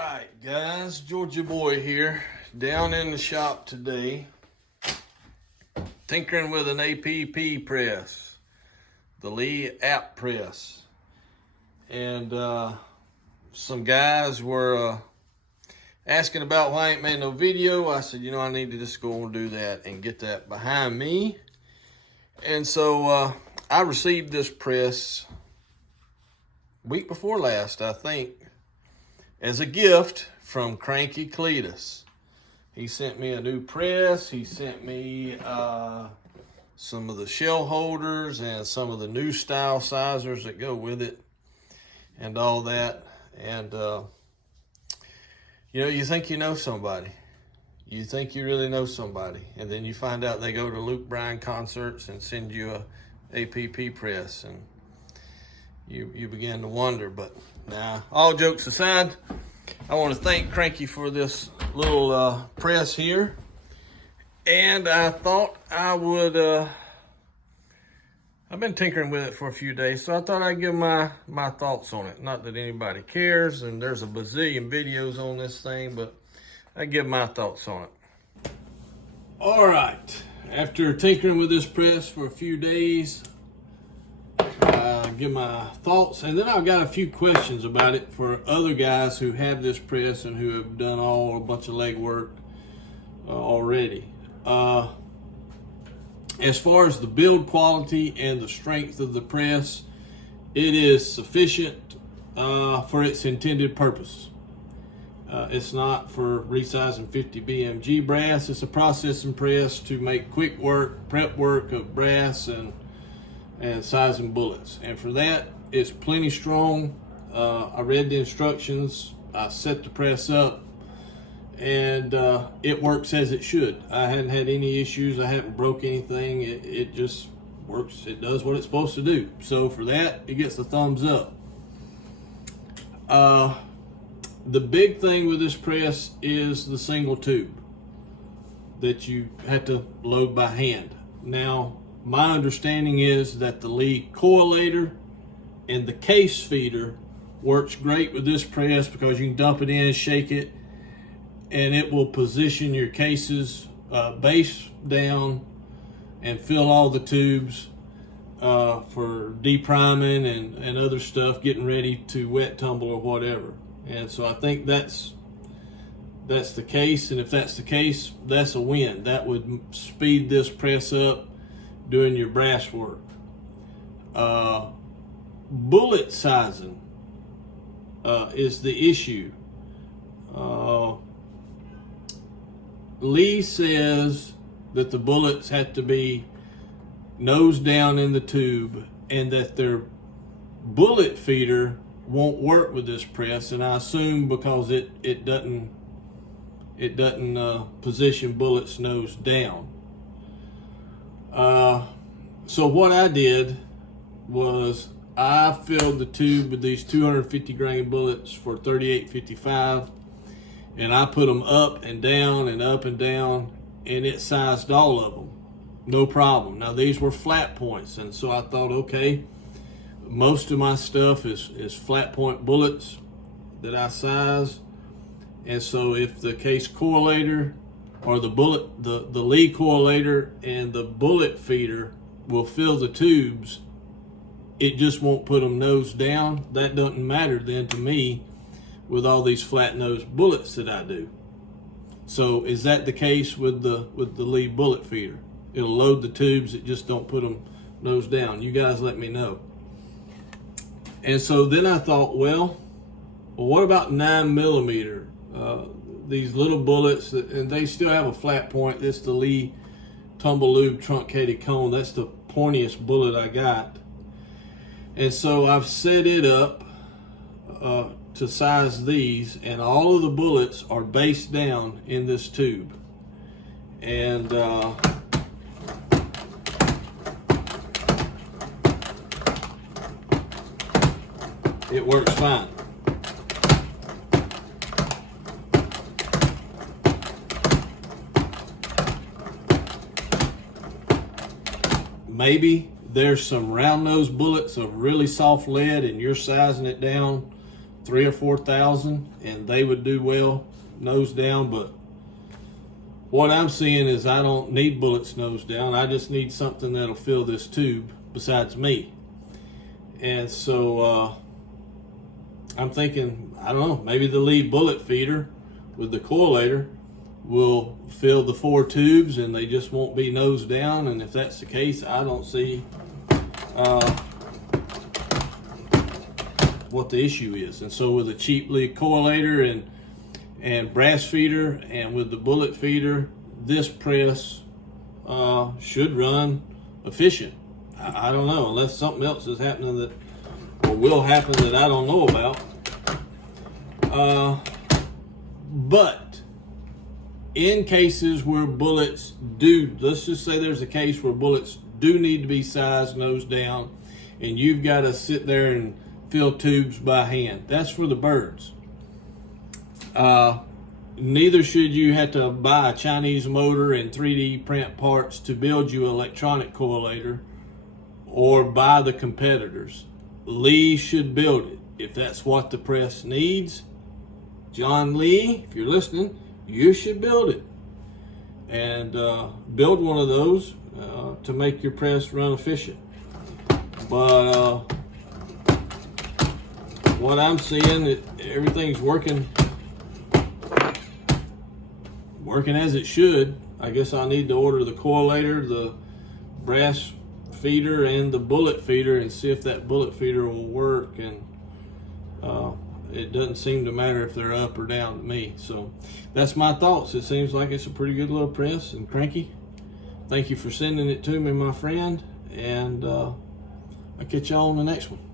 right, guys, Georgia boy here, down in the shop today, tinkering with an APP press, the Lee app press. And some guys were asking about why I ain't made no video. I said, you know, I need to just go and do that and get that behind me. And so I received this press week before last, I think, as a gift from Cranky. He sent me a new press. He sent me some of the shell holders and some of the new style sizers that go with it and all that. And you know, you think you know somebody. You think you really know somebody, and then you find out they go to Luke Bryan concerts and send you a APP press, and you begin to wonder. But nah, all jokes aside, I want to thank Cranky for this little press here. And I thought I would, I've been tinkering with it for a few days, so I thought I'd give my thoughts on it. Not that anybody cares, and there's a bazillion videos on this thing, but I'd give my thoughts on it. All right, after tinkering with this press for a few days, give my thoughts, and then I've got a few questions about it for other guys who have this press and who have done a bunch of leg work already. As far as the build quality and the strength of the press, it is sufficient for its intended purpose. It's not for resizing 50 BMG brass. It's a processing press to make quick work, prep work of brass and sizing bullets. And for that, it's plenty strong. I read the instructions. I set the press up, and it works as it should. I hadn't had any issues. I haven't broke anything. It just works. It does what it's supposed to do. So for that, it gets a thumbs up. The big thing with this press is the single tube that you have to load by hand. Now, my understanding is that the Lee coilator and the case feeder works great with this press because you can dump it in, shake it, and it will position your cases base down and fill all the tubes for depriming and other stuff, getting ready to wet tumble or whatever. And so I think that's the case, and if that's the case, that's a win. That would speed this press up doing your brass work. Bullet sizing is the issue. Lee says that the bullets have to be nose down in the tube, and that their bullet feeder won't work with this press, and I assume because it doesn't position bullets nose down. So what I did was I filled the tube with these 250 grain bullets for 38.55, and I put them up and down and up and down, and it sized all of them, no problem. Now these were flat points, and so I thought, okay, most of my stuff is flat point bullets that I size, and so if the case coilator or the Lee coilator and the bullet feeder will fill the tubes, it just won't put them nose down. That doesn't matter then to me with all these flat nose bullets that I do. So is that the case with the Lee bullet feeder? It'll load the tubes, it just don't put them nose down. You guys let me know. And so then I thought, well, what about 9mm? These little bullets, and they still have a flat point. It's the Lee Tumble Lube truncated cone. That's the pointiest bullet I got. And so I've set it up to size these, and all of the bullets are based down in this tube. And it works fine. Maybe there's some round nose bullets of really soft lead and you're sizing it down 3,000 or 4,000, and they would do well nose down. But what I'm seeing is I don't need bullets nose down. I just need something that'll fill this tube besides me. And so I'm thinking, I don't know, maybe the lead bullet feeder with the coilator will fill the 4 tubes and they just won't be nose down. And if that's the case, I don't see what the issue is. And so with a cheap lead coilator and brass feeder, and with the bullet feeder, this press should run efficient. I don't know, unless something else is happening that, or will happen, that I don't know about. But in cases where bullets do, let's just say there's a case where bullets do need to be sized nose down, and you've got to sit there and fill tubes by hand. That's for the birds. Neither should you have to buy a Chinese motor and 3D print parts to build you an electronic coilator, or buy the competitors. Lee should build it if that's what the press needs. John Lee, if you're listening, you should build it, and build one of those to make your press run efficient. But what I'm seeing, everything's working as it should. I guess I need to order the coilator, the brass feeder, and the bullet feeder, and see if that bullet feeder will work. And it doesn't seem to matter if they're up or down to me. So that's my thoughts. It seems like it's a pretty good little press. And Cranky, thank you for sending it to me, my friend, and I'll catch y'all on the next one.